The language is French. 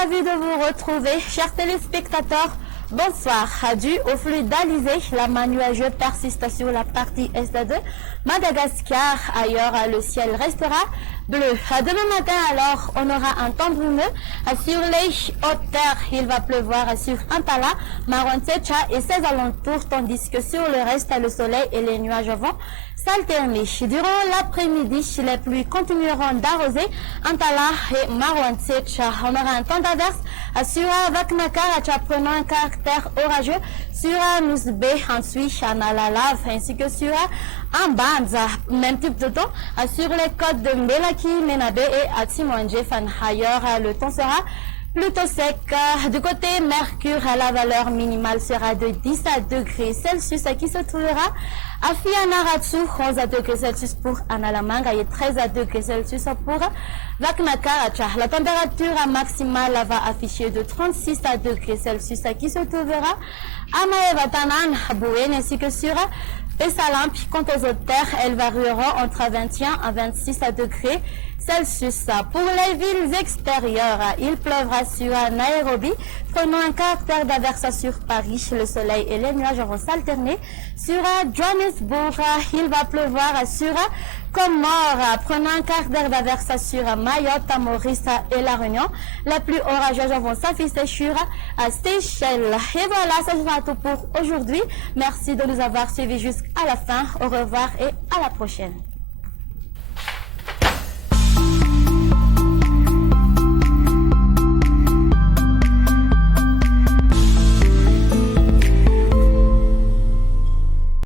ravi de vous retrouver, chers téléspectateurs. Bonsoir. Dû au flux d'Alizé, la main nuageuse persiste sur la partie est de Madagascar. Ailleurs, le ciel restera bleu. Demain matin, alors, on aura un temps brumeux. Sur les hautes terres, il va pleuvoir sur Antala, Marontecha et ses alentours, tandis que sur le reste, le soleil et les nuages vont s'alterner. Durant l'après-midi, les pluies continueront d'arroser Antala et Marontecha. On aura un temps d'averse sur Vaknakaracha, prenant un caractère orageux sur Nousbe, ensuite Analalave, ainsi que sur Ambanza, même type de temps sur les côtes de Mbelaki, Menabe et Atimwanje Fan. Ailleurs, le temps sera plutôt sec. Du côté Mercure, la valeur minimale sera de 10 à degrés Celsius, qui se trouvera à Fianaratsu, 11 à degrés Celsius pour Analamanga et 13 à degrés Celsius pour Vaknakaracha. La température maximale va afficher de 36 à degrés Celsius, qui se trouvera à Maevatanan, Bouen, ainsi que sur Pessalamp. Quant aux autres terres, elles varieront entre 21 à 26 degrés Celsius. Pour les villes extérieures, il pleuvra sur Nairobi, prenant un caractère d'averse sur Paris. Le soleil et les nuages vont s'alterner. Sur Johannesburg, il va pleuvoir sur Comores, prenant un caractère d'averse sur Mayotte, Maurice et La Réunion. Les plus orageuses vont s'afficher sur Seychelles. Et voilà, ça sera tout pour aujourd'hui. Merci de nous avoir suivis jusqu'à la fin. Au revoir et à la prochaine.